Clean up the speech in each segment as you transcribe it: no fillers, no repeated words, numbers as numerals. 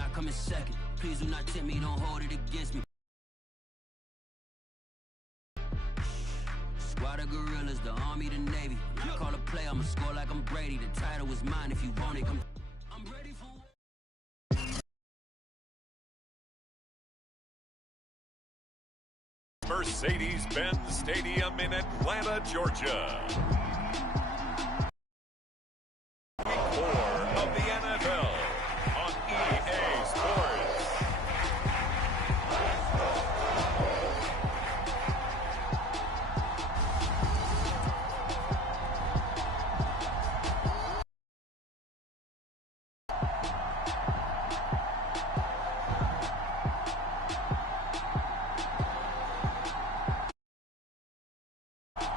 and I come in second. Please do not tempt me, don't hold it against me. Squad of gorillas, the army, the navy. When I call a play, I'ma score like I'm Brady. The title is mine if you want it. I'm ready for Mercedes-Benz Stadium in Atlanta, Georgia. Week 4 of the NFL on EA Sports.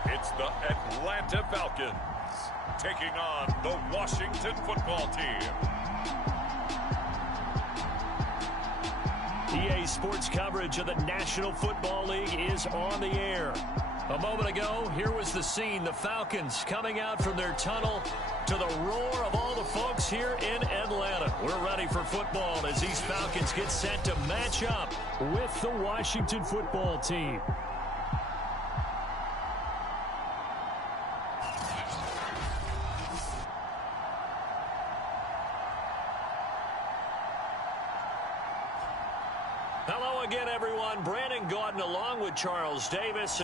It's the Atlanta Falcons taking on the Washington football team. EA Sports coverage of the National Football League is on the air. A moment ago, here was the scene. The Falcons coming out from their tunnel to the roar of all the folks here in Atlanta. We're ready for football as these Falcons get set to match up with the Washington football team. Hello again, everyone. Brandon Gaudin along with Charles Davis.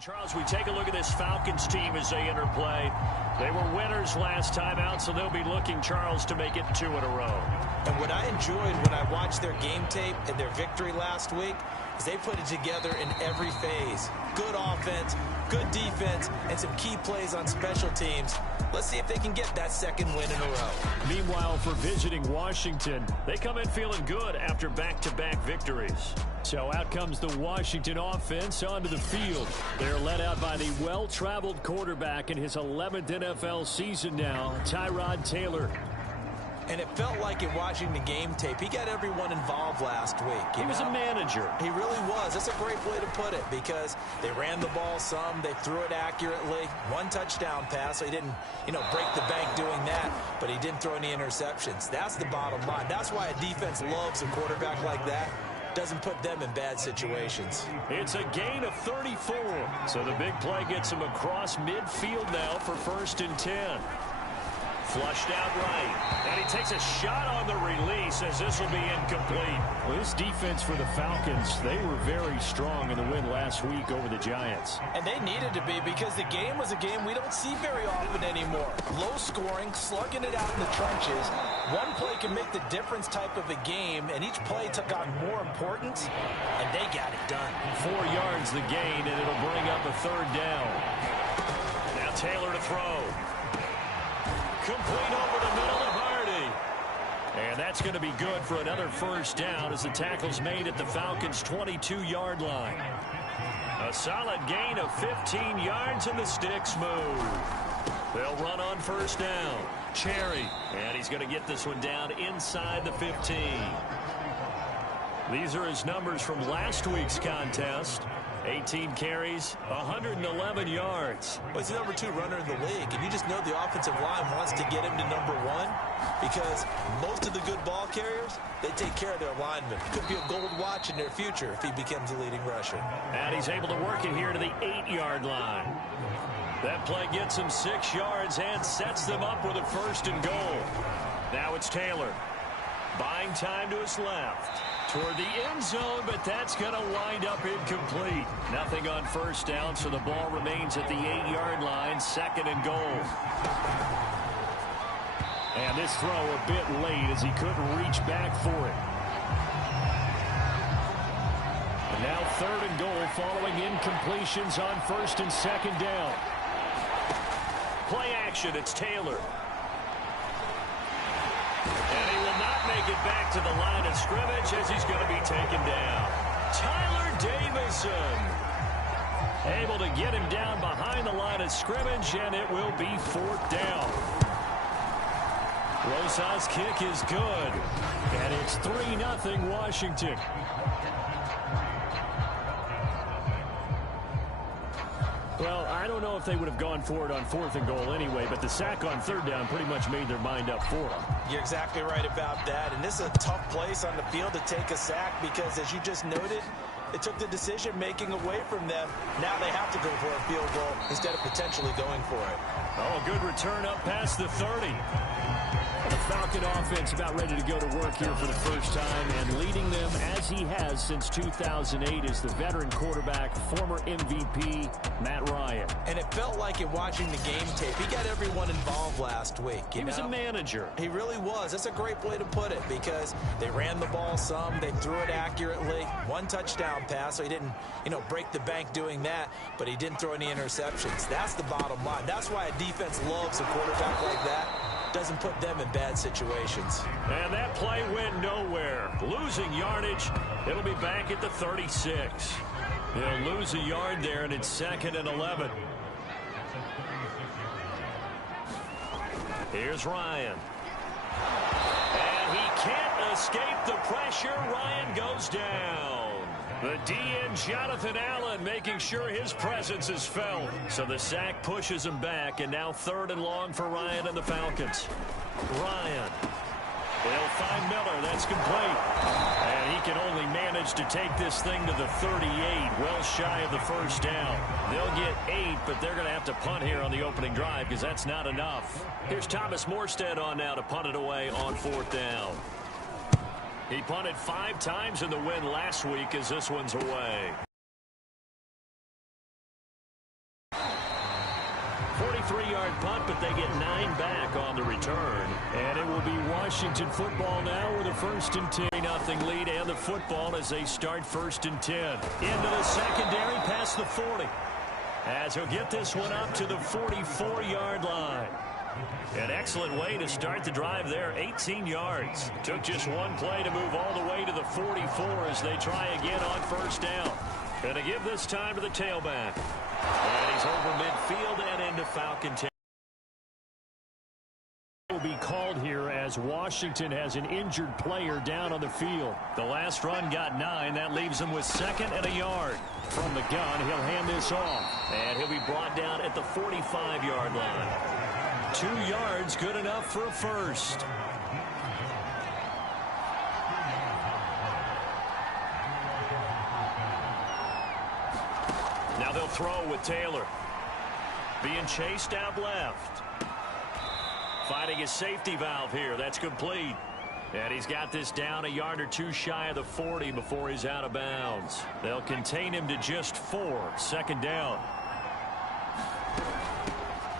Charles, we take a look at this Falcons team as they enter play. They were winners last time out, so they'll be looking, Charles, to make it 2 in a row. And what I enjoyed when I watched their game tape and their victory last week is they put it together in every phase. Good offense, good defense, and some key plays on special teams. Let's see if they can get that second win in a row. Meanwhile, for visiting Washington, they come in feeling good after back-to-back victories. So out comes the Washington offense onto the field. They're led out by the well-traveled quarterback in his 11th NFL season now, Tyrod Taylor. And it felt like in watching the game tape, he got everyone involved last week. He was a manager. He really was. That's a great way to put it because they ran the ball some, they threw it accurately. 1 touchdown pass, so he didn't, break the bank doing that, but he didn't throw any interceptions. That's the bottom line. That's why a defense loves a quarterback like that. Doesn't put them in bad situations. It's a gain of 34. So the big play gets him across midfield now for 1st and 10. Flushed out right. And he takes a shot on the release as this will be incomplete. Well, this defense for the Falcons, they were very strong in the win last week over the Giants. And they needed to be because the game was a game we don't see very often anymore. Low scoring, slugging it out in the trenches. One play can make the difference type of a game, and each play took on more importance, and they got it done. 4 yards the gain, and it'll bring up a 3rd down. Now Taylor to throw. Complete over the middle to Hardy. And that's going to be good for another 1st down as the tackle's made at the Falcons' 22-yard line. A solid gain of 15 yards and the sticks move. They'll run on 1st down. Cherry. And he's going to get this one down inside the 15. These are his numbers from last week's contest. 18 carries, 111 yards. Well, he's the number 2 runner in the league, and you just know the offensive line wants to get him to number 1 because most of the good ball carriers, they take care of their linemen. Could be a gold watch in their future if he becomes a leading rusher. And he's able to work it here to the 8-yard line. That play gets him 6 yards and sets them up with a 1st and goal. Now it's Taylor. Buying time to his left. Toward the end zone, but that's going to wind up incomplete. Nothing on 1st down, so the ball remains at the 8-yard line, 2nd and goal. And this throw a bit late as he couldn't reach back for it. And now 3rd and goal following incompletions on 1st and 2nd down. Play action, it's Taylor. And he will not make it back to the line of scrimmage as he's going to be taken down. Tyler Davison able to get him down behind the line of scrimmage, and it will be 4th down. Rosas' kick is good, and it's 3-0 Washington. Well, I don't know if they would have gone for it on 4th and goal anyway, but the sack on 3rd down pretty much made their mind up for them. You're exactly right about that, and this is a tough place on the field to take a sack because, as you just noted, it took the decision-making away from them. Now they have to go for a field goal instead of potentially going for it. Oh, good return up past the 30. The Falcon offense about ready to go to work here for the first time, and leading them as he has since 2008 is the veteran quarterback, former MVP, Matt Ryan. And it felt like in watching the game tape, he got everyone involved last week. He was a manager. He really was. That's a great way to put it because they ran the ball some, they threw it accurately. 1 touchdown pass, so he didn't, break the bank doing that, but he didn't throw any interceptions. That's the bottom line. That's why a defense loves a quarterback like that. Doesn't put them in bad situations. And that play went nowhere. Losing yardage. It'll be back at the 36. He'll lose a yard there, and it's 2nd and 11. Here's Ryan. And he can't escape the pressure. Ryan goes down. The DN, Jonathan Allen, making sure his presence is felt. So the sack pushes him back, and now 3rd and long for Ryan and the Falcons. Ryan. They'll find Miller. That's complete. And he can only manage to take this thing to the 38, well shy of the first down. They'll get 8, but they're going to have to punt here on the opening drive because that's not enough. Here's Thomas Morstead on now to punt it away on 4th down. He punted 5 times in the win last week as this one's away. 43-yard punt, but they get 9 back on the return. And it will be Washington football now with a 1st and 10. Nothing lead and the football as they start 1st and 10. Into the secondary past the 40. As he'll get this one up to the 44-yard line. An excellent way to start the drive there, 18 yards. Took just 1 play to move all the way to the 44 as they try again on 1st down. Going to give this time to the tailback. And he's over midfield and into Falcon territory. Will be called here as Washington has an injured player down on the field. The last run got 9. That leaves him with 2nd and a yard. From the gun, he'll hand this off. And he'll be brought down at the 45-yard line. 2 yards, good enough for a first. Now they'll throw with Taylor. Being chased out left. Finding his safety valve here. That's complete. And he's got this down a yard or 2 shy of the 40 before he's out of bounds. They'll contain him to just 4. 2nd down.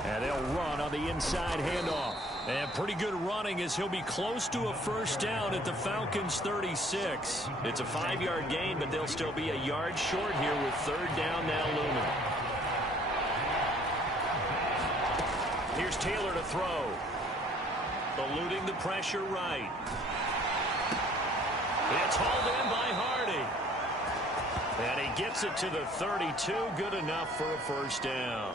And they'll run on the inside handoff. And pretty good running as he'll be close to a 1st down at the Falcons 36. It's a 5-yard gain, but they'll still be a yard short here with 3rd down now looming. Here's Taylor to throw. Eluding the pressure right. It's hauled in by Hardy. And he gets it to the 32. Good enough for a 1st down.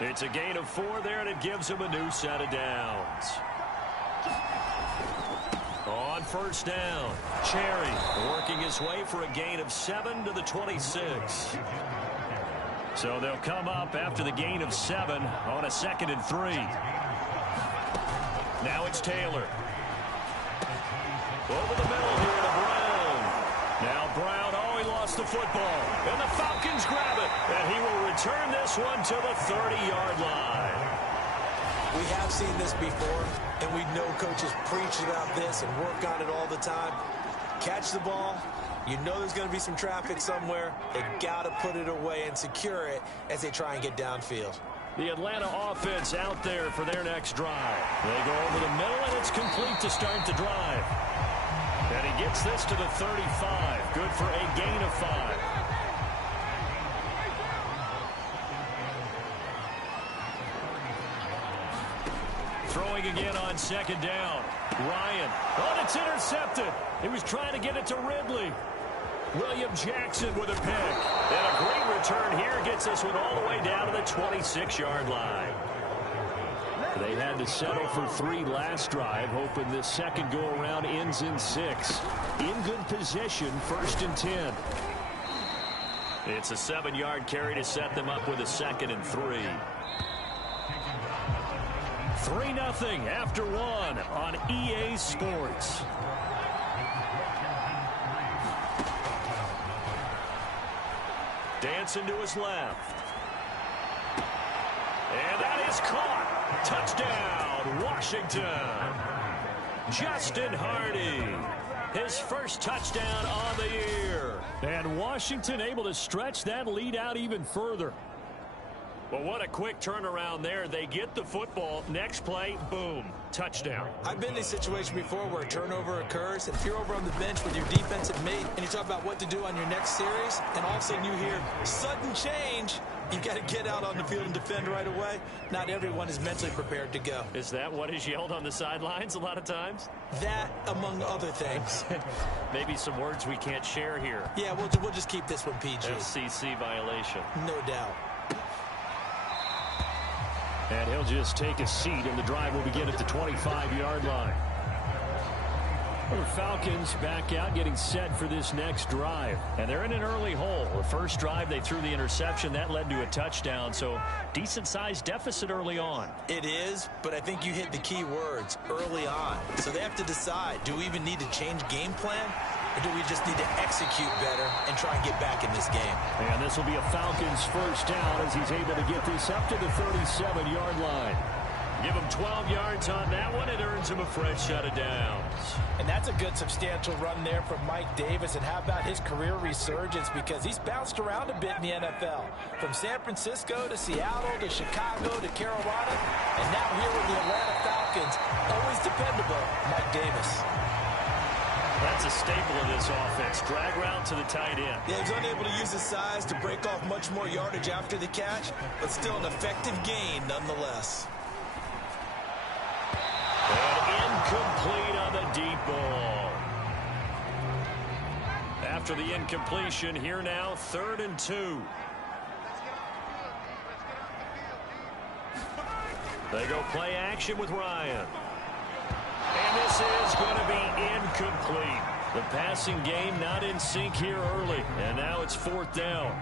It's a gain of 4 there, and it gives him a new set of downs. On 1st down, Cherry working his way for a gain of 7 to the 26. So they'll come up after the gain of 7 on a 2nd and 3. Now it's Taylor. Over the middle here to Brown. Now Brown, he lost the football. And the Falcons grab it. And he will return this one to the 30-yard line. We have seen this before, and we know coaches preach about this and work on it all the time. Catch the ball. You know there's going to be some traffic somewhere. They got to put it away and secure it as they try and get downfield. The Atlanta offense out there for their next drive. They go over the middle, and it's complete to start the drive. And he gets this to the 35. Good for a gain of 5. Throwing again on 2nd down. Ryan. Oh, it's intercepted. He was trying to get it to Ridley. William Jackson with a pick. And a great return here gets this one all the way down to the 26-yard line. They had to settle for 3 last drive, hoping this second go-around ends in 6. In good position, 1st and 10. It's a 7-yard carry to set them up with a 2nd and 3. 3-0 after 1 on EA Sports. Dancing to his left. And that is caught. Touchdown, Washington. Justin Hardy. His first touchdown on the year. And Washington able to stretch that lead out even further. Well, what a quick turnaround there. They get the football. Next play, boom, touchdown. I've been in a situation before where a turnover occurs, and if you're over on the bench with your defensive mate and you talk about what to do on your next series, and all of a sudden you hear sudden change, you've got to get out on the field and defend right away. Not everyone is mentally prepared to go. Is that what is yelled on the sidelines a lot of times? That, among other things. Maybe some words we can't share here. Yeah, we'll just keep this one PG. FCC violation. No doubt. And he'll just take a seat, and the drive will begin at the 25-yard line. Well, the Falcons back out, getting set for this next drive. And they're in an early hole. The first drive, they threw the interception. That led to a touchdown, so decent-sized deficit early on. It is, but I think you hit the key words, early on. So they have to decide, do we even need to change game plan? Or do we just need to execute better and try and get back in this game? And this will be a Falcons first down as he's able to get this up to the 37-yard line. Give him 12 yards on that one. It earns him a fresh set of downs. And that's a good substantial run there from Mike Davis. And how about his career resurgence? Because he's bounced around a bit in the NFL. From San Francisco to Seattle to Chicago to Carolina. And now here with the Atlanta Falcons. Always dependable, Mike Davis. That's a staple of this offense. Drag route to the tight end. Yeah, he's unable to use his size to break off much more yardage after the catch, but still an effective gain nonetheless. And incomplete on the deep ball. After the incompletion, here now, 3rd and 2. They go play action with Ryan. And this is going to be incomplete. The passing game not in sync here early. And now it's 4th down.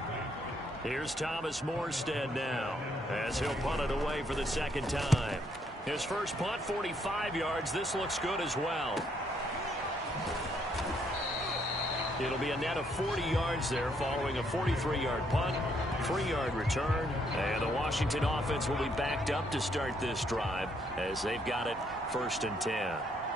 Here's Thomas Morstead now as he'll punt it away for the 2nd time. His first punt, 45 yards. This looks good as well. It'll be a net of 40 yards there following a 43-yard punt, 3-yard return, and the Washington offense will be backed up to start this drive as they've got it 1st and 10.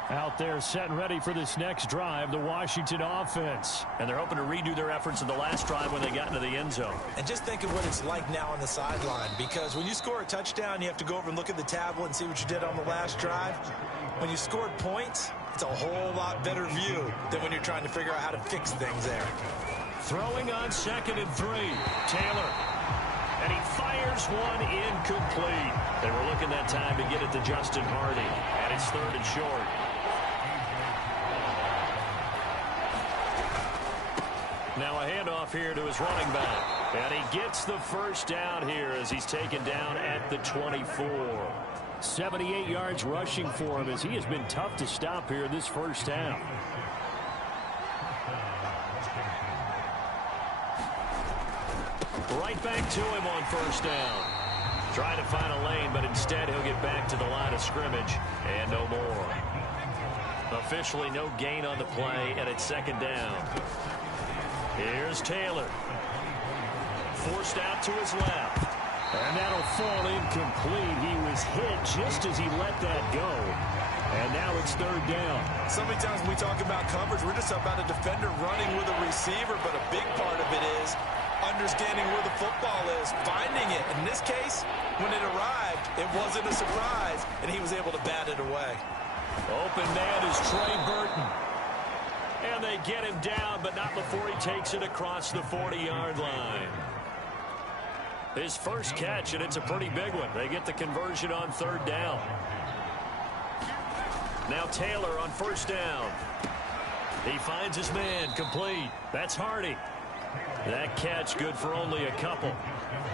Out there set and ready for this next drive, the Washington offense. And they're hoping to redo their efforts in the last drive when they got into the end zone. And just think of what it's like now on the sideline, because when you score a touchdown, you have to go over and look at the tablet and see what you did on the last drive. When you scored points, it's a whole lot better view than when you're trying to figure out how to fix things there. Throwing on 2nd and 3. Taylor. And he fires one incomplete. They were looking that time to get it to Justin Hardy. And it's 3rd and short. Now a handoff here to his running back. And he gets the first down here as he's taken down at the 24. 78 yards rushing for him as he has been tough to stop here this first down. Right back to him on 1st down. Trying to find a lane, but instead he'll get back to the line of scrimmage and no more. Officially no gain on the play, and it's 2nd down. Here's Taylor. Forced out to his left. And that'll fall incomplete. He was hit just as he let that go. And now it's 3rd down. So many times when we talk about coverage, we're just about a defender running with a receiver, but a big part of it is understanding where the football is, finding it. In this case, when it arrived, it wasn't a surprise, and he was able to bat it away. Open man is Trey Burton. And they get him down, but not before he takes it across the 40-yard line. His first catch, and it's a pretty big one. They get the conversion on 3rd down. Now Taylor on 1st down. He finds his man complete. That's Hardy. That catch good for only a couple.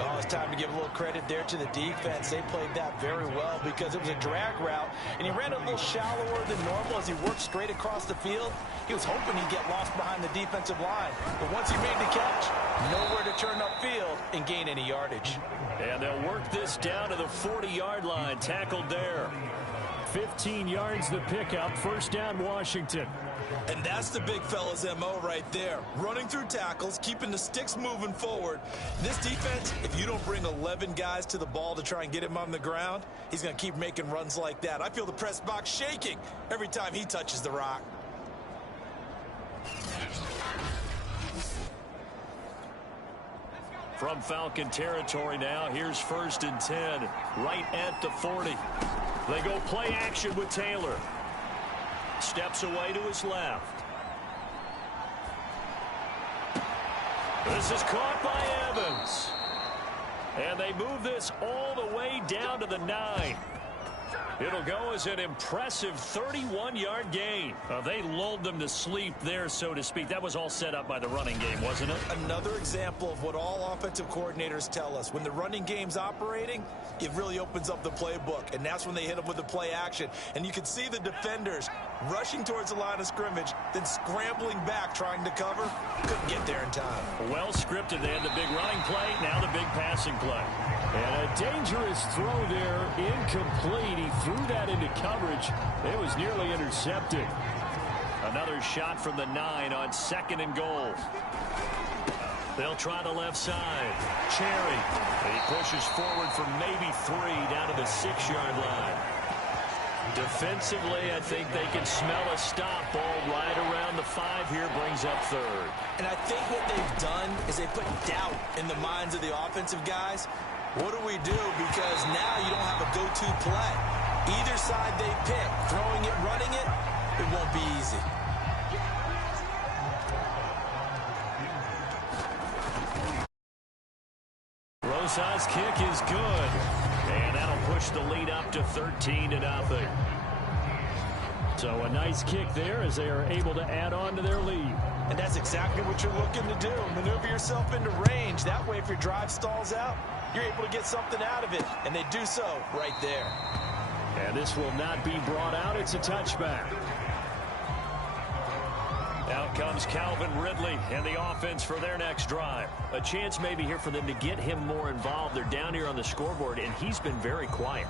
Oh, it's time to give a little credit there to the defense. They played that very well because it was a drag route, and he ran a little shallower than normal as he worked straight across the field. He was hoping he'd get lost behind the defensive line, but once he made the catch, nowhere to turn upfield and gain any yardage. And they'll work this down to the 40-yard line, tackled there. 15 yards the pickup, first down Washington. And that's the big fella's MO right there. Running through tackles, keeping the sticks moving forward. This defense, if you don't bring 11 guys to the ball to try and get him on the ground, he's going to keep making runs like that. I feel the press box shaking every time he touches the rock. From Falcon territory now, here's 1st and 10, right at the 40. They go play action with Taylor. Steps away to his left. This is caught by Evans. And they move this all the way down to the 9. It'll go as an impressive 31-yard gain. They lulled them to sleep there, so to speak. That was all set up by the running game, wasn't it? Another example of what all offensive coordinators tell us. When the running game's operating, it really opens up the playbook, and that's when they hit them with the play action. And you can see the defenders rushing towards the line of scrimmage, then scrambling back trying to cover. Couldn't get there in time. Well scripted. They had the big running play, now the big passing play. And a dangerous throw there, incomplete. He threw that into coverage. It was nearly intercepted. Another shot from the 9 on 2nd and goal. They'll try the left side. Cherry. He pushes forward for maybe 3 down to the 6-yard line. Defensively, I think they can smell a stop. Ball right around the 5 here, brings up 3rd. And I think what they've done is they put doubt in the minds of the offensive guys. What do we do? Because now you don't have a go-to play. Either side they pick, throwing it, running it, it won't be easy. Rosa's kick is good. And that'll push the lead up to 13-0. So a nice kick there as they are able to add on to their lead. And that's exactly what you're looking to do. Maneuver yourself into range. That way, if your drive stalls out, you're able to get something out of it. And they do so right there. And this will not be brought out. It's a touchback. Out comes Calvin Ridley and the offense for their next drive. A chance maybe here for them to get him more involved. They're down here on the scoreboard, and he's been very quiet.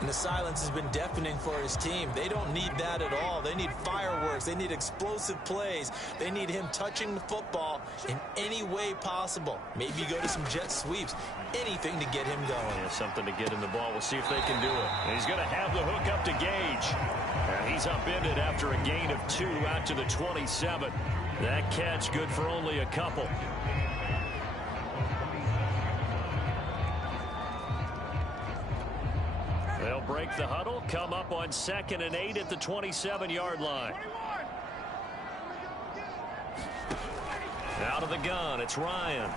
And the silence has been deafening for his team. They don't need that at all. They need fireworks. They need explosive plays. They need him touching the football in any way possible. Maybe go to some jet sweeps. Anything to get him going. Yeah, something to get him the ball. We'll see if they can do it. And he's going to have the hook up to Gage. And he's upended after a gain of 2 out to the 27. That catch good for only a couple. They'll break the huddle, come up on 2nd and 8 at the 27-yard line. Out of the gun, it's Ryan.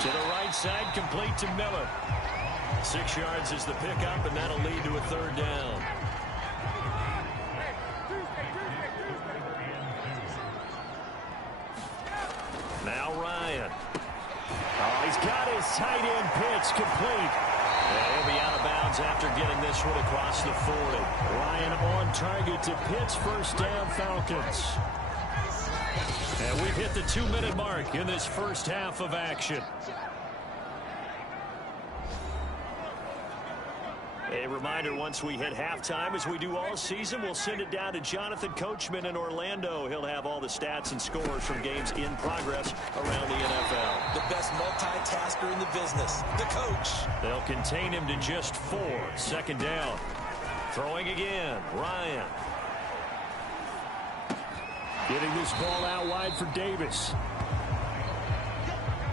To the right side, complete to Miller. 6 yards is the pickup, and that'll lead to a 3rd down. Now Ryan. Oh, he's got his tight end pitch complete. And he'll be out of bounds after getting this one across the 40. Ryan on target to Pitts, first down Falcons. And we've hit the 2-minute mark in this first half of action. A reminder, once we hit halftime, as we do all season, we'll send it down to Jonathan Coachman in Orlando. He'll have all the stats and scores from games in progress around the NFL. The best multitasker in the business, the coach. They'll contain him to just 4. 2nd down. Throwing again, Ryan. Getting this ball out wide for Davis.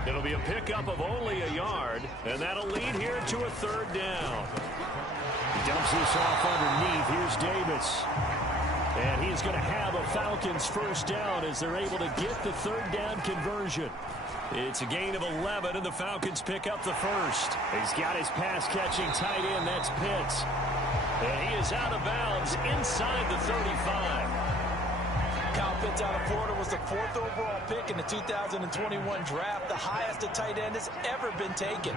It'll be a pickup of only a yard, and that'll lead here to a 3rd down. Dumps this off underneath. Here's Davis. And he's going to have a Falcons first down as they're able to get the 3rd down conversion. It's a gain of 11, and the Falcons pick up the 1st. He's got his pass-catching tight end. That's Pitts. And he is out of bounds inside the 35. Kyle Pitts out of Florida was the 4th overall pick in the 2021 draft, the highest a tight end has ever been taken.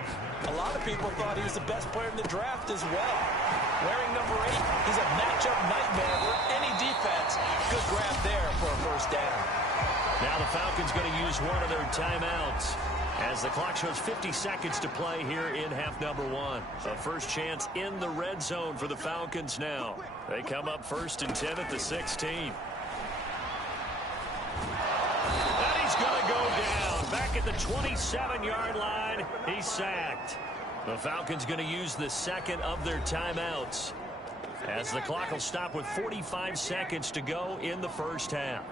A lot of people thought he was the best player in the draft as well. Wearing number 8, he's a matchup nightmare for any defense. Good grab there for a first down. Now the Falcons going to use one of their timeouts as the clock shows 50 seconds to play here in half number 1. A first chance in the red zone for the Falcons now. They come up 1st and 10 at the 16. And he's going to go down. Back at the 27-yard line, he's sacked. The Falcons going to use the second of their timeouts as the clock will stop with 45 seconds to go in the first half.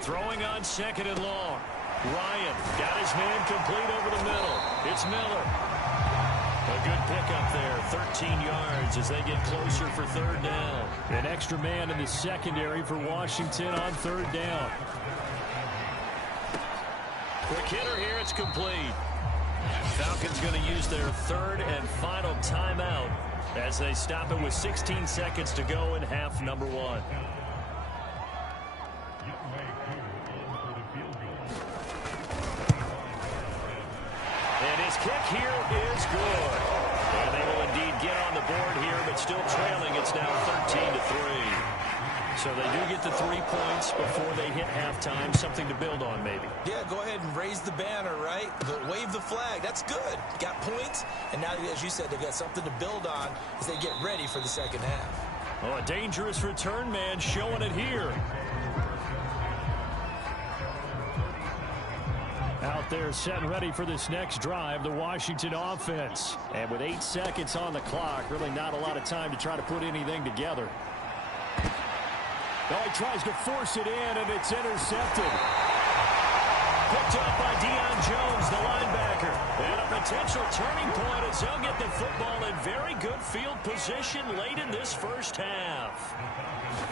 Throwing on 2nd and long. Ryan got his man complete over the middle. It's Miller. A good pickup there. 13 yards as they get closer for 3rd down. An extra man in the secondary for Washington on 3rd down. Quick hitter here. It's complete. Falcons going to use their 3rd and final timeout as they stop it with 16 seconds to go in half number 1. And his kick here is good. And they will indeed get on the board here, but still trailing. It's now 13-3. So they do get the 3 points before they hit halftime. Something to build on, maybe. Yeah, go ahead and raise the banner, right? Wave the flag. That's good. Got points, and now, as you said, they've got something to build on as they get ready for the second half. Oh, a dangerous return man showing it here. Out there set and ready for this next drive, the Washington offense. And with 8 seconds on the clock, really not a lot of time to try to put anything together. Oh, he tries to force it in, and it's intercepted. Picked up by Deion Jones, the linebacker. And a potential turning point as they'll get the football in very good field position late in this first half.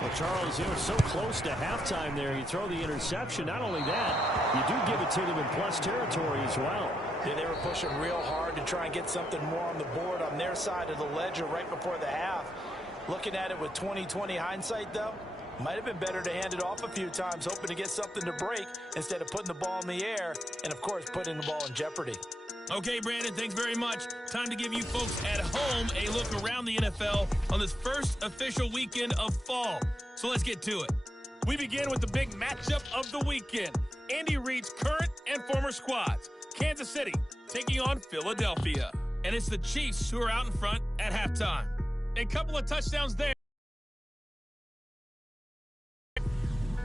Well, Charles, it was so close to halftime there. You throw the interception. Not only that, you do give it to them in plus territory as well. Yeah, they were pushing real hard to try and get something more on the board on their side of the ledger right before the half. Looking at it with 20/20 hindsight, though, might have been better to hand it off a few times, hoping to get something to break instead of putting the ball in the air and, of course, putting the ball in jeopardy. Okay, Brandon, thanks very much. Time to give you folks at home a look around the NFL on this first official weekend of fall. So let's get to it. We begin with the big matchup of the weekend. Andy Reid's current and former squads. Kansas City taking on Philadelphia. And it's the Chiefs who are out in front at halftime. A couple of touchdowns there.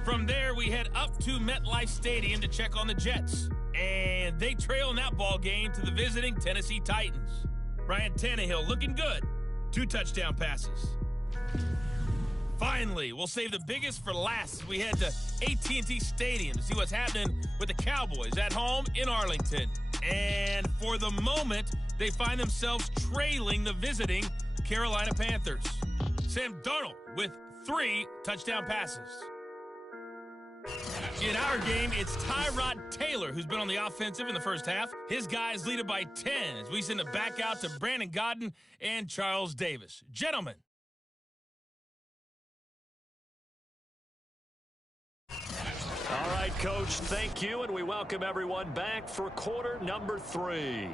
From there, we head up to MetLife Stadium to check on the Jets. And they trail in that ball game to the visiting Tennessee Titans. Ryan Tannehill looking good. 2 touchdown passes. Finally, we'll save the biggest for last as we head to AT&T Stadium to see what's happening with the Cowboys at home in Arlington. And for the moment, they find themselves trailing the visiting Carolina Panthers. Sam Darnold with 3 touchdown passes. In our game, it's Tyrod Taylor who's been on the offensive in the first half. His guys lead it by 10 as we send it back out to Brandon Godden and Charles Davis. Gentlemen. All right, Coach, thank you, and we welcome everyone back for quarter number 3.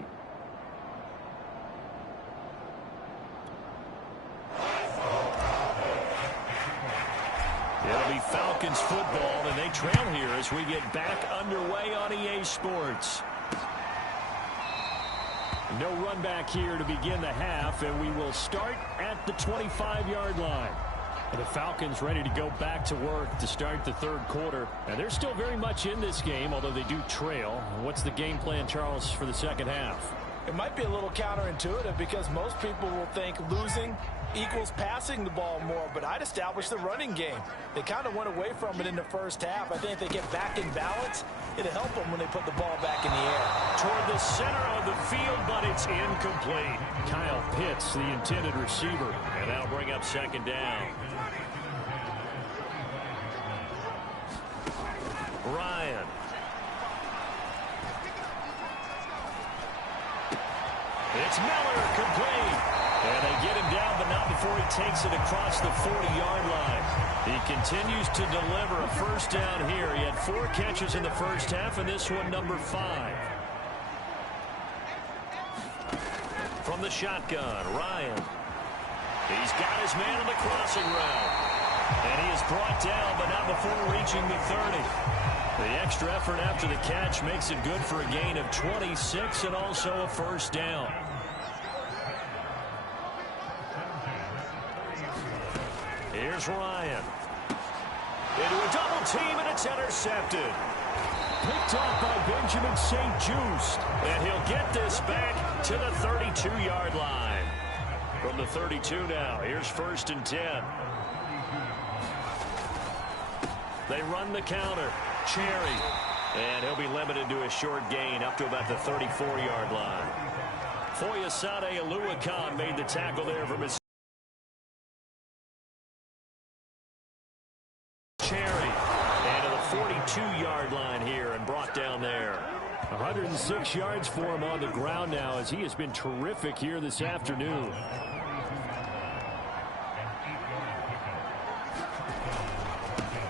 It'll be Falcons football, and they trail here as we get back underway on EA Sports. No run back here to begin the half, and we will start at the 25-yard line. And the Falcons ready to go back to work to start the third quarter. And they're still very much in this game, although they do trail. What's the game plan, Charles, for the second half? It might be a little counterintuitive because most people will think losing equals passing the ball more, but I'd establish the running game. They kind of went away from it in the first half. I think if they get back in balance, it'll help them when they put the ball back in the air. Toward the center of the field, but it's incomplete. Kyle Pitts, the intended receiver. And that'll bring up second down. Ryan. It's Miller, complete. And they get him down, but not before he takes it across the 40-yard line. He continues to deliver a first down here. He had 4 catches in the first half, and this one number 5. From the shotgun, Ryan. He's got his man on the crossing route. And he is brought down, but not before reaching the 30. The extra effort after the catch makes it good for a gain of 26 and also a first down. Here's Ryan. Into a double team, and it's intercepted. Picked off by Benjamin St-Juste. And he'll get this back to the 32-yard line. From the 32 now, here's 1st and 10. They run the counter. Cherry. And he'll be limited to a short gain up to about the 34-yard line. Foyesade Oluwakan made the tackle there from his Cherry. And to the 42-yard line here and brought down there. 106 yards for him on the ground now as he has been terrific here this afternoon.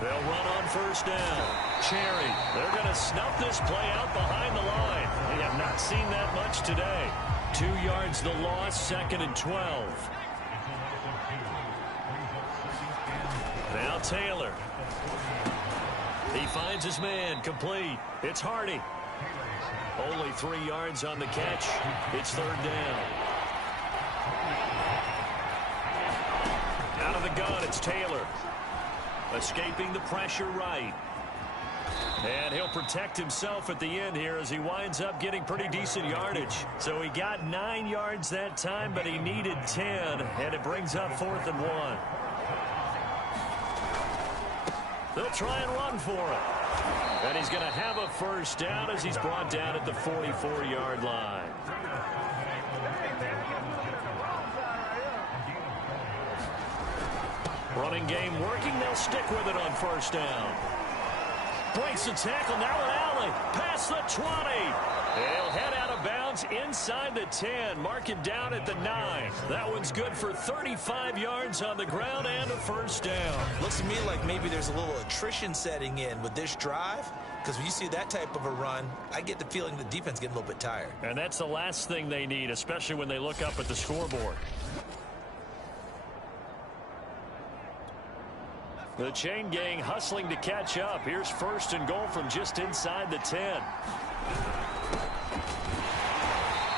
They'll run on first down. Cherry. They're going to snuff this play out behind the line. We have not seen that much today. 2 yards the loss, 2nd and 12. Now Taylor. He finds his man, complete. It's Hardy. Only 3 yards on the catch. It's 3rd down. Out of the gun, it's Taylor. Escaping the pressure right. And he'll protect himself at the end here as he winds up getting pretty decent yardage. So he got 9 yards that time, but he needed 10, and it brings up 4th and 1. They'll try and run for it. And he's going to have a first down as he's brought down at the 44-yard line. Running game working. They'll stick with it on first down. Breaks the tackle. Now an alley. Past the 20. They'll head out of bounds inside the 10. Mark it down at the 9. That one's good for 35 yards on the ground and a first down. Looks to me like maybe there's a little attrition setting in with this drive. Because when you see that type of a run, I get the feeling the defense getting a little bit tired. And that's the last thing they need, especially when they look up at the scoreboard. The chain gang hustling to catch up. Here's 1st and goal from just inside the 10.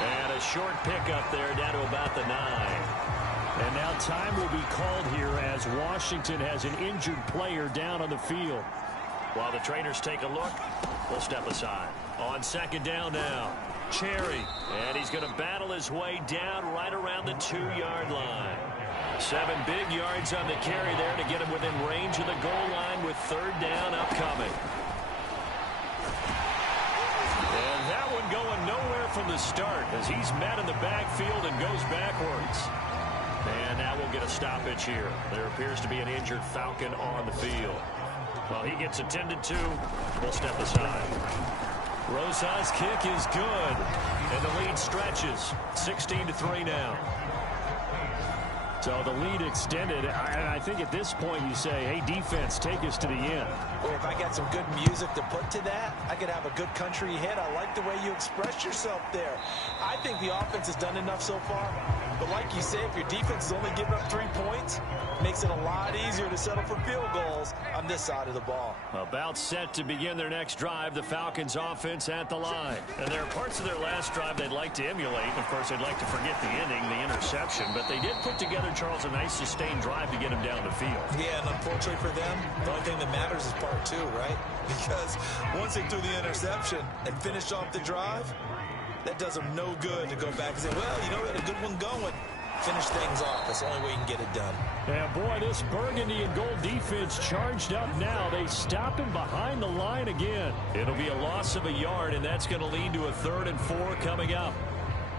And a short pickup there down to about the 9. And now time will be called here as Washington has an injured player down on the field. While the trainers take a look, we'll step aside. On 2nd down now, Cherry. And he's going to battle his way down right around the 2-yard line. 7 big yards on the carry there to get him within range of the goal line with 3rd down upcoming. And that one going nowhere from the start as he's met in the backfield and goes backwards. And now we'll get a stoppage here. There appears to be an injured Falcon on the field. Well, he gets attended to. We'll step aside. Rosa's kick is good. And the lead stretches. 16-3 now. So the lead extended. I think at this point you say, hey, defense, take us to the end. Well, if I got some good music to put to that, I could have a good country hit. I like the way you express yourself there. I think the offense has done enough so far. But like you say, if your defense is only giving up 3 points, it makes it a lot easier to settle for field goals on this side of the ball. About set to begin their next drive, the Falcons offense at the line. And there are parts of their last drive they'd like to emulate. Of course, they'd like to forget the ending, the interception. But they did put together, Charles, a nice sustained drive to get him down the field. Yeah, and unfortunately for them, the only thing that matters is part 2, right? Because once they threw the interception and finished off the drive, that does them no good to go back and say, well, you know, we had a good one going. Finish things off. That's the only way you can get it done. And boy, this burgundy and gold defense charged up now. They stop him behind the line again. It'll be a loss of a yard, and that's going to lead to a 3rd and 4 coming up.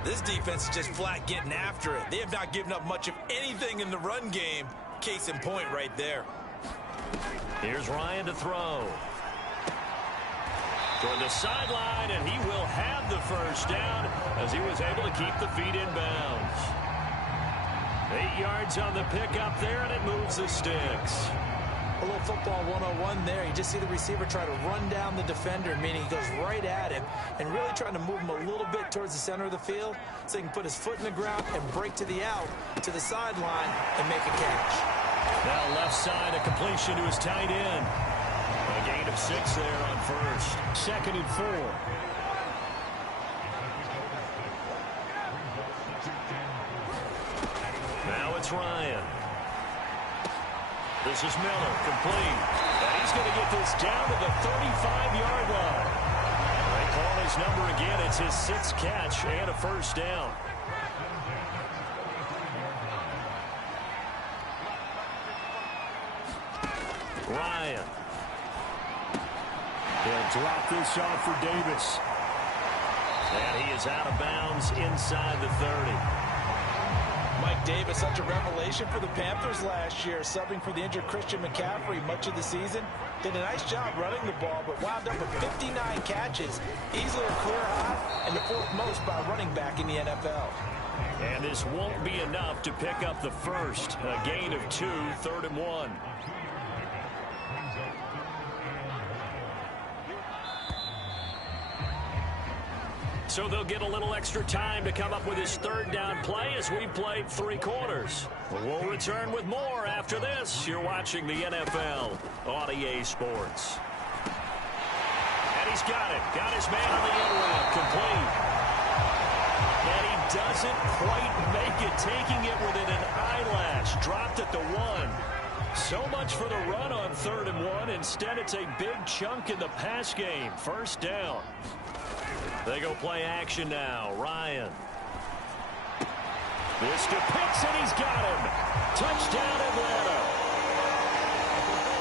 This defense is just flat getting after it. They have not given up much of anything in the run game. Case in point right there. Here's Ryan to throw. Toward the sideline, and he will have the first down as he was able to keep the feet in bounds. 8 yards on the pickup there, and it moves the sticks. A little football 101 there. You just see the receiver try to run down the defender, meaning he goes right at him and really trying to move him a little bit towards the center of the field so he can put his foot in the ground and break to the out, to the sideline, and make a catch. Now left side, a completion to his tight end. A gain of 6 there on first. 2nd and 4. Now it's Ryan. This is Miller, complete. And he's going to get this down to the 35-yard line. They call his number again. It's his 6th catch and a first down. Ryan. They'll drop this off for Davis. And he is out of bounds inside the 30. Mike Davis, such a revelation for the Panthers last year, subbing for the injured Christian McCaffrey much of the season. Did a nice job running the ball, but wound up with 59 catches, easily a career high, and the 4th most by a running back in the NFL. And this won't be enough to pick up the first. A gain of 2, 3rd and 1. So they'll get a little extra time to come up with his 3rd down play as we played 3 quarters. We'll return with more after this. You're watching the NFL on EA Sports. And he's got it. Got his man on the end route. Complete. And he doesn't quite make it, taking it within an eyelash. Dropped at the 1. So much for the run on 3rd and 1. Instead, it's a big chunk in the pass game. First down. They go play action now. Ryan. This to Pitts, and he's got him. Touchdown, Atlanta.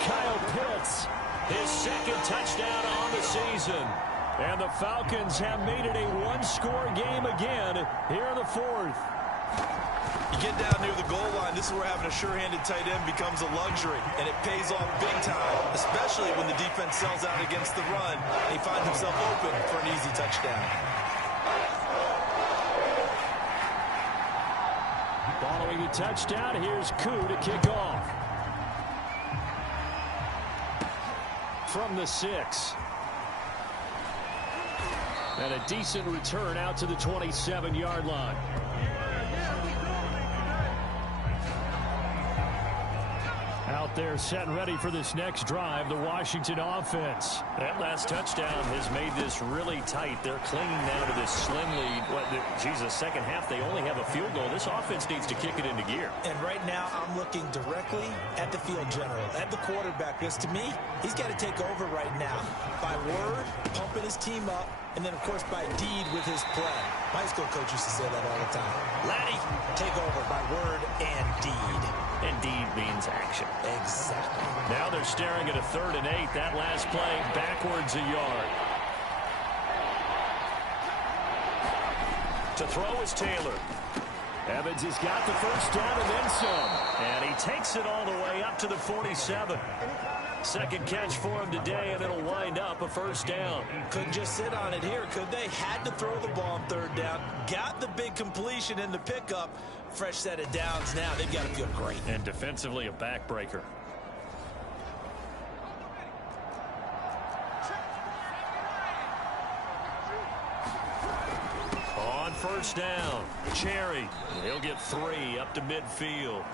Kyle Pitts, His 2nd touchdown on the season. and the Falcons have made it a one-score game again here in the 4th. You get down near the goal line, this is where having a sure-handed tight end becomes a luxury, and it pays off big time, especially when the defense sells out against the run, and he finds himself open for an easy touchdown. Following the touchdown, here's Koo to kick off. From the 6. And a decent return out to the 27-yard line. Out there set and ready for this next drive, the Washington offense. That last touchdown has made this really tight. They're clinging now to this slim lead. The second half, they only have a field goal. This offense needs to kick it into gear. And right now, I'm looking directly at the field general, at the quarterback. Because to me, he's got to take over right now. By word, pumping his team up, and then, of course, by deed with his play. My school coach used to say that all the time. Laddie, take over by word and deed. And deed means action. Exactly. Now they're staring at a 3rd and 8. That last play backwards a yard. To throw is Taylor. Evans has got the first down and then some. And he takes it all the way up to the 47. Second catch for him today, and it'll wind up a first down. Couldn't just sit on it here, could they? Had to throw the ball on 3rd down. Got the big completion in the pickup. Fresh set of downs now. They've got to feel great. And defensively, a backbreaker. On first down, Cherry. He'll get 3 up to midfield.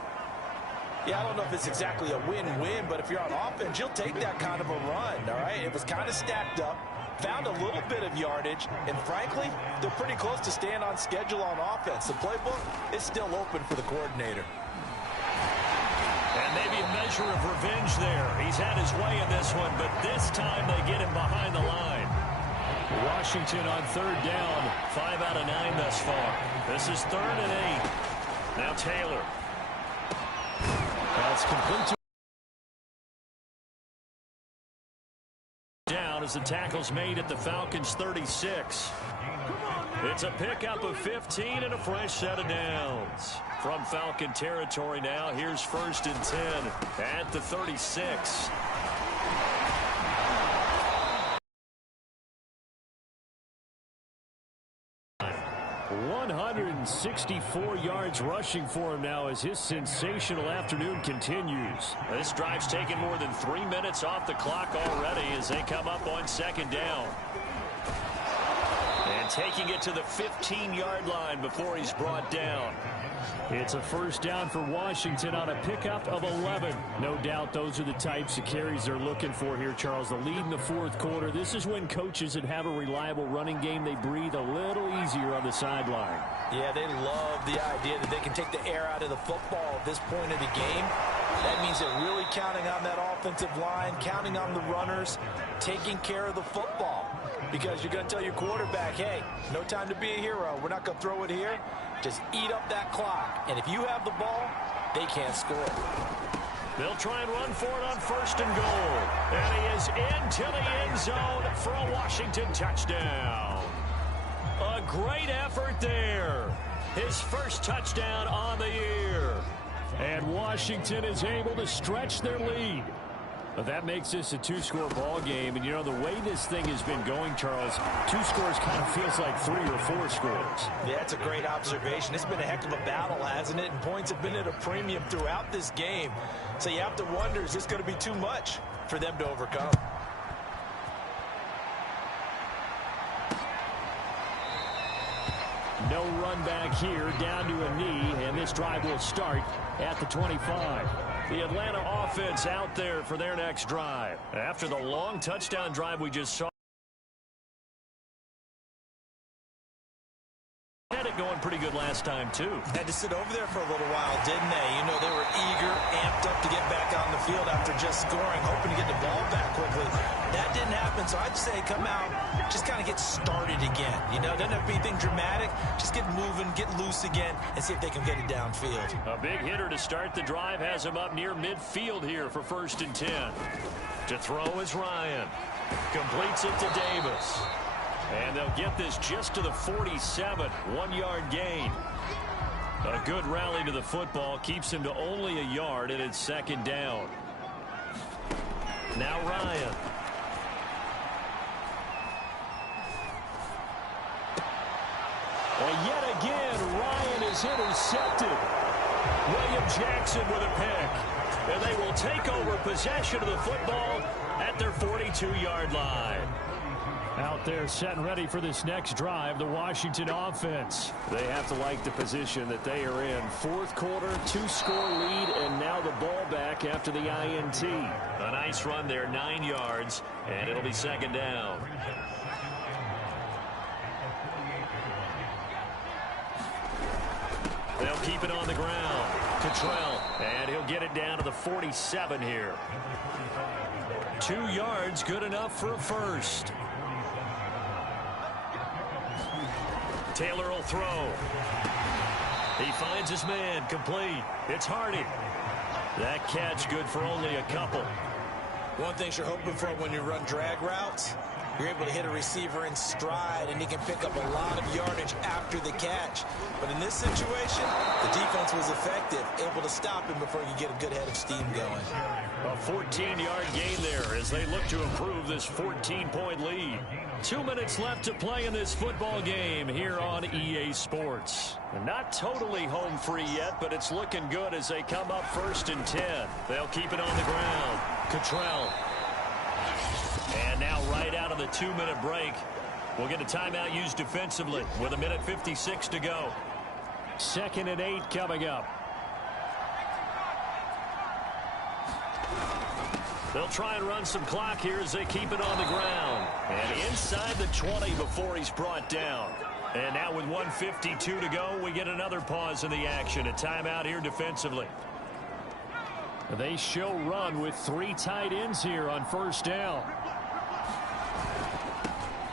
Yeah, I don't know if it's exactly a win-win, but if you're on offense, you'll take that kind of a run, all right? It was kind of stacked up, found a little bit of yardage, and frankly, they're pretty close to staying on schedule on offense. The playbook is still open for the coordinator. And maybe a measure of revenge there. He's had his way in this one, but this time they get him behind the line. Washington on 3rd down. 5 out of 9 thus far. This is 3rd and 8. Now Taylor. That's complete to down as the tackle's made at the Falcons 36. It's a pickup of 15 and a fresh set of downs. From Falcon territory now, here's 1st and 10 at the 36. 164 yards rushing for him now as his sensational afternoon continues. This drive's taken more than 3 minutes off the clock already as they come up on second down. And taking it to the 15-yard line before he's brought down. It's a first down for Washington on a pickup of 11. No doubt those are the types of carries they're looking for here, Charles. The lead in the fourth quarter. This is when coaches that have a reliable running game, they breathe a little easier on the sideline. Yeah, they love the idea that they can take the air out of the football at this point of the game. That means they're really counting on that offensive line, counting on the runners, taking care of the football. Because you're going to tell your quarterback, hey, no time to be a hero. We're not going to throw it here. Just eat up that clock. And if you have the ball, they can't score. They'll try and run for it on first and goal. And he is into the end zone for a Washington touchdown. A great effort there. His first touchdown on the year. And Washington is able to stretch their lead. But that makes this a two-score ball game. And, you know, the way this thing has been going, Charles, 2 scores kind of feels like 3 or 4 scores. Yeah, that's a great observation. It's been a heck of a battle, hasn't it? And points have been at a premium throughout this game. So you have to wonder, is this going to be too much for them to overcome? No run back here, down to a knee, and this drive will start at the 25. The Atlanta offense out there for their next drive. After the long touchdown drive we just saw. Had it going pretty good last time, too. Had to sit over there for a little while, didn't they? You know, they were eager, amped up to get back on the field after just scoring, hoping to get the ball back quickly. That didn't happen, so I'd say come out, just kind of get started again. You know, doesn't have to be anything dramatic. Just get moving, get loose again, and see if they can get it downfield. A big hitter to start the drive has him up near midfield here for 1st and 10. To throw is Ryan. Completes it to Davis. And they'll get this just to the 47, 1-yard gain. A good rally to the football keeps him to only a yard, and it's second down. Now Ryan. And yet again, Ryan is intercepted. William Jackson with a pick. And they will take over possession of the football at their 42-yard line. Out there set and ready for this next drive, the Washington offense. They have to like the position that they are in. Fourth quarter, 2-score lead, and now the ball back after the INT. A nice run there, 9 yards, and it'll be second down. They'll keep it on the ground. Cottrell, and he'll get it down to the 47 here. 2 yards, good enough for a first. Taylor will throw. He finds his man, complete. It's Hardy. That catch good for only a couple. One thing you're hoping for when you run drag routes, you're able to hit a receiver in stride, and he can pick up a lot of yardage after the catch. But in this situation, the defense was effective, able to stop him before you get a good head of steam going. A 14-yard gain there as they look to improve this 14-point lead. 2 minutes left to play in this football game here on EA Sports. Not totally home free yet, but it's looking good as they come up 1st and 10. They'll keep it on the ground. Cottrell. And now right out of the 2-minute break, we'll get a timeout used defensively with 1:56 to go. 2nd and 8 coming up. They'll try and run some clock here as they keep it on the ground. And inside the 20 before he's brought down. And now with 1:52 to go, we get another pause in the action. A timeout here defensively. They show run with 3 tight ends here on 1st down.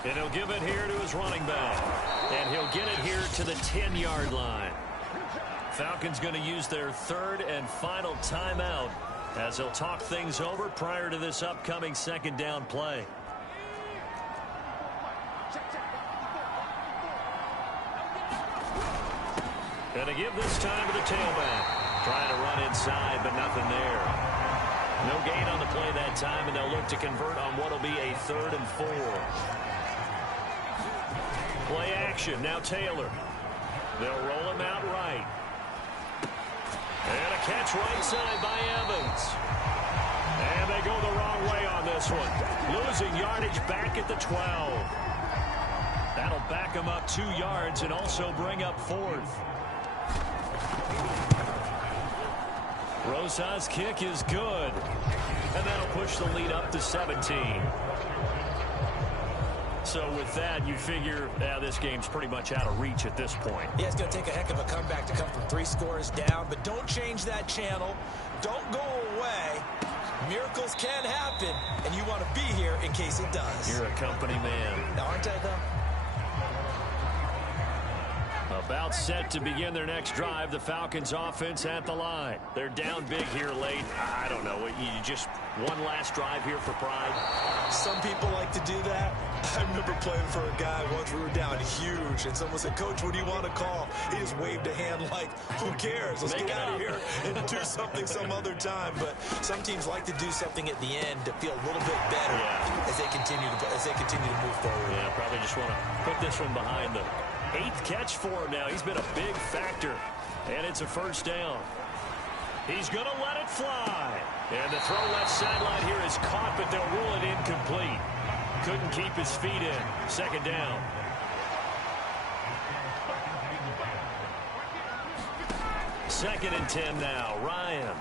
And he'll give it here to his running back. And he'll get it here to the 10-yard line. Falcons going to use their 3rd and final timeout as they'll talk things over prior to this upcoming 2nd down play. And to give this time to the tailback. Trying to run inside, but nothing there. No gain on the play that time, and they'll look to convert on what will be a 3rd and 4. Play action. Now Taylor. They'll roll him out right. And a catch right side by Evans. And they go the wrong way on this one. Losing yardage back at the 12. That'll back them up 2 yards and also bring up 4th. Rosa's kick is good. And that'll push the lead up to 17. So with that, you figure this game's pretty much out of reach at this point. Yeah, it's going to take a heck of a comeback to come from 3 scores down, but don't change that channel. Don't go away. Miracles can happen, and you want to be here in case it does. You're a company man. Now, aren't I, though? About set to begin their next drive. The Falcons offense at the line. They're down big here late. I don't know. You just one last drive here for pride. Some people like to do that. I remember playing for a guy once. We were down huge, and someone said, "Coach, what do you want to call?" He just waved a hand like, "Who cares? Let's get out of here and do something some other time." But some teams like to do something at the end to feel a little bit better as they continue to move forward. Yeah, probably just want to put this one behind them. 8th catch for him now. He's been a big factor. And it's a first down. He's going to let it fly. And the throw left sideline here is caught, but they'll rule it incomplete. Couldn't keep his feet in. 2nd down. Second and 10 now. Ryan.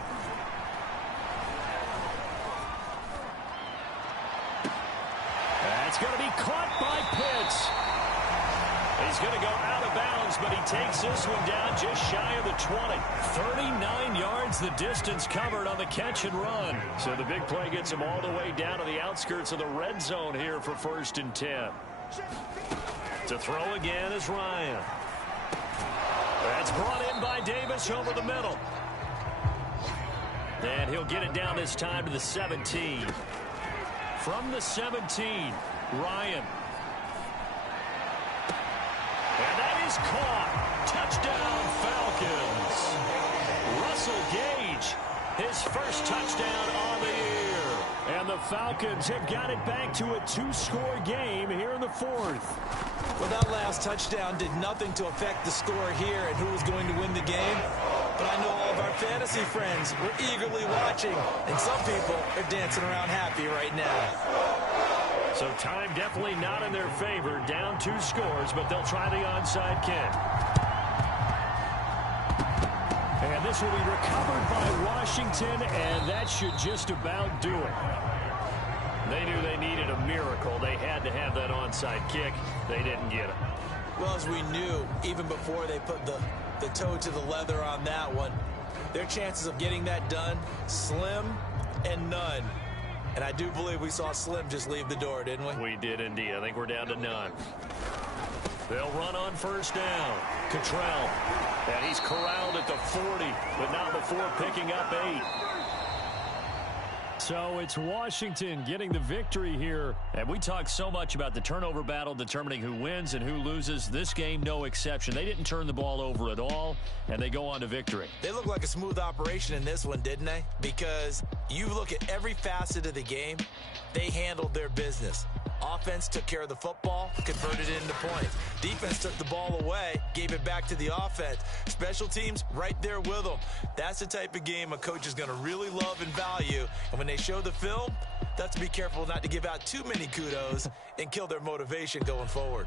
That's going to be caught by Pitts. He's going to go out of bounds, but he takes this one down just shy of the 20. 39 yards the distance covered on the catch and run. So the big play gets him all the way down to the outskirts of the red zone here for 1st and 10. To throw again is Ryan. That's brought in by Davis over the middle. And he'll get it down this time to the 17. From the 17, Ryan. And that is caught. Touchdown, Falcons. Russell Gage, his first touchdown on the year. And the Falcons have got it back to a 2-score game here in the 4th. Well, that last touchdown did nothing to affect the score here and who was going to win the game. But I know all of our fantasy friends were eagerly watching, and some people are dancing around happy right now. So time definitely not in their favor. Down 2 scores, but they'll try the onside kick. And this will be recovered by Washington, and that should just about do it. They knew they needed a miracle. They had to have that onside kick. They didn't get it. Well, as we knew, even before they put the toe to the leather on that one, their chances of getting that done, slim and none. And I do believe we saw Slim just leave the door, didn't we? We did indeed. I think we're down to none. They'll run on 1st down. Cottrell. And he's corralled at the 40, but not before picking up 8. So it's Washington getting the victory here. And we talk so much about the turnover battle determining who wins and who loses. This game, no exception. They didn't turn the ball over at all, and they go on to victory. They look like a smooth operation in this one, didn't they? Because you look at every facet of the game, they handled their business. Offense took care of the football, converted it into points. Defense took the ball away, gave it back to the offense. Special teams right there with them. That's the type of game a coach is going to really love and value. And when they show the film, that's to be careful not to give out too many kudos and kill their motivation going forward.